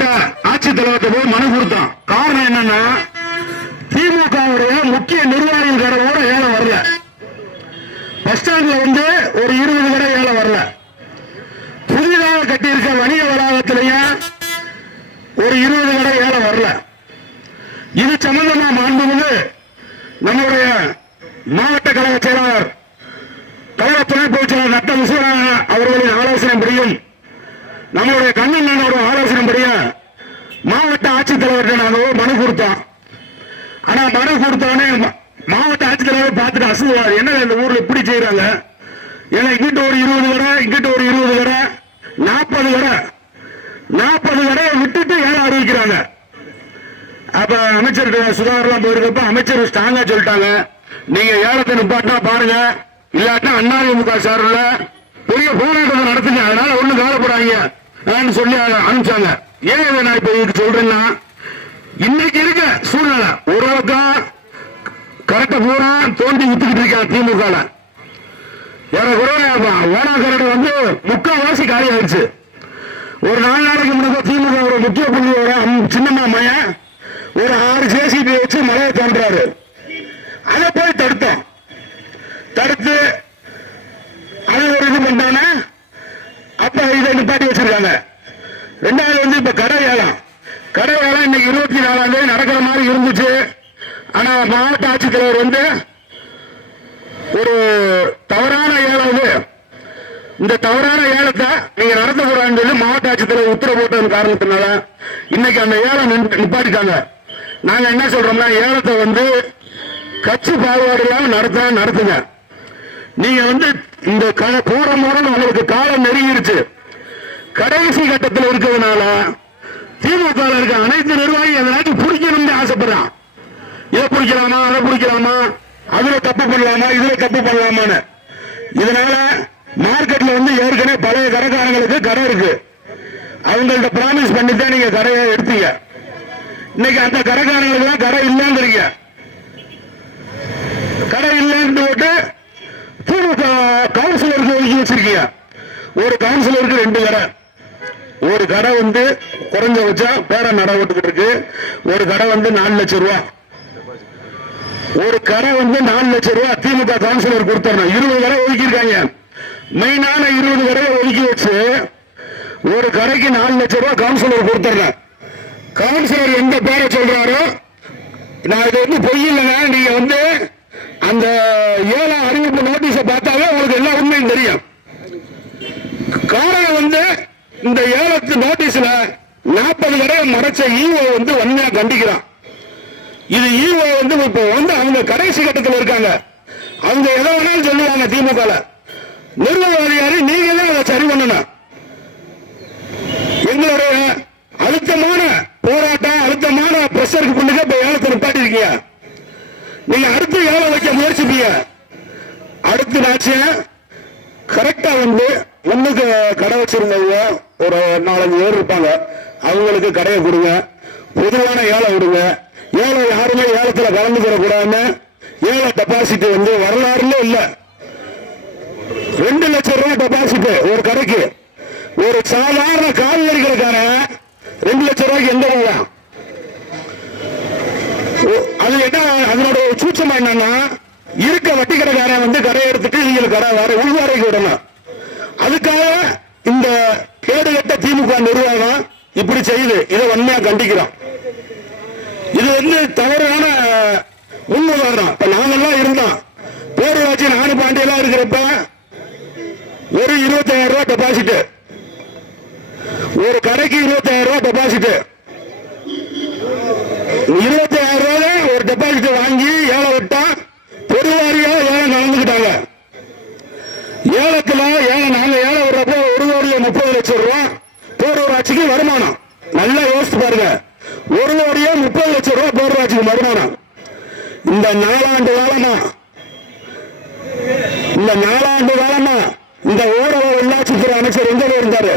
மாவட்ட ஆட்சித்தலைவர்கிட்ட போய் மனு கொடுத்தோம். காரணம் என்னன்னா திமுகவுடைய முக்கிய நிர்வாகிகள் கடை கூட ஏலம் வரல. பஸ் ஸ்டாண்ட்ல வந்து ஒரு 20 கடை ஏலம் வரல. புதிதாக கட்டியிருக்க வணிக வளாகத்திலையும் ஒரு 20 கடை ஏலம் வரல. இது சம்பந்தமா மாண்புமிகு நம்முடைய மாவட்ட கழக செயலாளர் கழக துணை பொதுச் செயலாளர் நட்ட விஸ்வநாதன் அவர்களின் ஆலோசனைப்படியும் நம்முடைய கண்ணனோட ஆலோசனைப்படியும் மாவட்ட ஆட்சித்தலைவர்கிட்ட நாங்கள் மனு கொடுத்தோம். ஆனா மனு கொடுத்தோடனே மாவட்ட ஆட்சித்தலைவர் பார்த்துட்டு அசுவார், என்ன இந்த ஊர்ல இப்படி செய்யறாங்க, ஏன்னா இங்கிட்ட ஒரு 20 கடை, இங்கிட்ட ஒரு 20 கடை, 40 கடை, 40 கடையை விட்டுட்டு ஏலம் அறிவிக்கிறாங்க. அப்ப அமைச்சர் சுதாகர்லாம் போயிருக்கப்ப அமைச்சர் ஸ்ட்ராங்கா சொல்லிட்டாங்க, நீங்க ஏலத்தை நிப்பாட்டினா பாருங்க, இல்லாட்டா அதிமுக சார்பில் பெரிய போராட்டத்தை நடத்துங்க, அதனால ஒண்ணு கவலைப்படாதீங்க சொல்லி அனுப்பிச்சாங்க. ஏன் இதை நான் இப்ப இதுக்கு சொல்றேன்னா, இன்னைக்கு இருக்க சூழ்நிலை ஒரு பக்கம் கரெக்டா பூரா தோண்டி வித்துக்கிட்டு இருக்காங்க திமுக. ஓனா கரடு வந்து 3/4 காலி ஆயிடுச்சு. ஒரு 4 நாளைக்கு முன்னாடி திமுக ஒரு முக்கிய புள்ளியோட சின்னம்மா மையன் ஒரு 6 ஜேசிபி வச்சு மலையை தோன்றாரு. அதை போய் தடுத்தோம். தடுத்து அது ஒரு இது பண்ணானே அப்ப இதை நிப்பாட்டி வச்சிருக்காங்க. 2வது வந்து இப்ப கடை ஏலம் இன்னைக்கு 24ஆம் தேதி நடக்கிற மாதிரி இருந்துச்சு. ஆனா மாவட்ட ஆட்சித்தலைவர் வந்து ஒரு தவறான ஏலம், இந்த தவறான ஏலத்தை நீங்க நடத்தக்கூடாதுன்னு சொல்லி மாவட்ட ஆட்சித்தலைவர் உத்தரவு போட்டதன் காரணத்தினால இன்னைக்கு அந்த ஏலம் நிப்பாட்டிட்டாங்க. நாங்க என்ன சொல்றோம்னா, ஏலத்தை வந்து கட்சி பாகுபாடு இல்லாம நடத்துங்க. நீங்க வந்து இந்த போற முறை உங்களுக்கு காலம் நெருங்கிருச்சு. கடைசி கட்டத்தில் இருக்கிறதுனால திமுக இருக்க அனைத்து நிர்வாகி அதனாச்சும் பிடிக்கணும்னு ஆசைப்படுறான். இதை பிடிக்கலாமா, அதை பிடிக்கலாமா, அதுல தப்பு பண்ணலாமா, இதுல தப்பு பண்ணலாமான்னு. இதனால மார்க்கெட்ல வந்து ஏற்கனவே பழைய கடைக்காரங்களுக்கு கடை இருக்கு. அவங்கள்ட்ட பிராமிஸ் பண்ணித்தான் நீங்க கடையை எடுத்தீங்க. இன்னைக்கு அந்த கடைக்காரங்களுக்கு கடை இல்லைங்கிறீங்க. கடை இல்லைன்னு போட்டு திமுக கவுன்சிலருக்கு ஒதுக்கி வச்சிருக்கீங்க. ஒரு கவுன்சிலருக்கு 2 கடை. ஒரு கடை வந்து குறைஞ்சபட்சம் பேர நடவடிக்கிட்டு இருக்கு. ஒரு கடை வந்து 4 லட்சம் ரூபாய். ஒரு கடை வந்து 4 லட்சம் ரூபாய் திமுக கவுன்சிலர் கொடுத்தரணும். 20 கடை ஒதுக்கியிருக்காங்க. மெயினான 20 கடையை ஒதுக்கி வச்சு ஒரு கடைக்கு 4 லட்சம் ரூபாய் கவுன்சிலர் கொடுத்தரணும். கவுன்சிலர் எந்த பேரை சொல்றாரோ, நான் இது வந்து பொய் இல்லைங்க, நீங்க வந்து அந்த ஏலம் அறிவிப்பு நோட்டீஸை பார்த்தாவே உங்களுக்கு எல்லா உண்மையும் தெரியும். காரணம் வந்து இந்த ஏலத்து நோட்டீஸ்ல 40 கடையை மறைச்ச ஈஓ வந்து வன்மையா கண்டிக்கிறான். இது ஈஓ வந்து இப்போ வந்து அவங்க கடைசி கட்டத்தில் இருக்காங்க. அவங்க எதை வேணாலும் சொல்லுவாங்க. திமுக நிர்வாக அதிகாரி நீங்க தான் அதை சரி பண்ணணும். எங்களுடைய அழுத்தமான போராட்டம், அழுத்தமான பிரஷருக்கு பிள்ளைங்க இப்ப ஏலத்தை நிப்பாட்டி இருக்கீங்க. நீங்க அடுத்து ஏலம் வைக்க முயற்சிப்பீங்க. அடுத்த நாட்சிய கரெக்டா வந்து ஒண்ணுக்கு கடை வச்சிருந்தவங்க ஒரு 4-5 பேர் இருப்பாங்க. அவங்களுக்கு கடையை கொடுங்க, பொதுவான ஏலம் விடுங்க. ஏலம் யாருமே ஏலத்துல கலந்துக்கிற கூடாதுன்னு ஏல டெபாசிட் வந்து வரலாறுல இல்ல. 2 லட்சம் ரூபாய் டெபாசிட் ஒரு கடைக்கு. ஒரு சாதாரண காய்கறி கடைக்கான 2 லட்சம் ரூபாய்க்கு எந்த வாங்கலாம்? அது என்ன, அதனோட சூட்சமா என்னன்னா, இருக்க வட்டி கடைக்காரன் வந்து கடை எடுத்துட்டு நீங்க கடை வர உள்வாரைக்கு விடணும். அதுக்காக இந்த கேடுகட்ட திமுக நிர்வாகம் இப்படி செய்யுது. இதை வன்மையா கண்டிக்கிறோம். இது வந்து தவறான முன்னுதாரணம். இப்ப நாங்கெல்லாம் இருந்தோம், பேரூராட்சி நானு பாண்டியெல்லாம் இருக்கிறப்ப ஒரு 25,000 ரூபாய் டெபாசிட், ஒரு கடைக்கு 25,000 ரூபாய் டெபாசிட். 25,000 ரூபாய் ஒரு டெபாசிட் வாங்கி ஏலம் விட்டா பெருவாரியா ஏலம் நடந்துக்கிட்டாங்க. ஏலத்துல நாங்க ஏலம் விடுறப்ப 1,30 லட்சம் ரூபாய் பேரூராட்சிக்கு வருமானம். நல்லா யோசிச்சு பாருங்க, 1,30 லட்சம் ரூபாய் பேரூராட்சிக்கு வருமானம். இந்த 4 ஆண்டு காலமா இந்த ஊரக உள்ளாட்சித்துறை அமைச்சர் எங்க இருந்தாரு?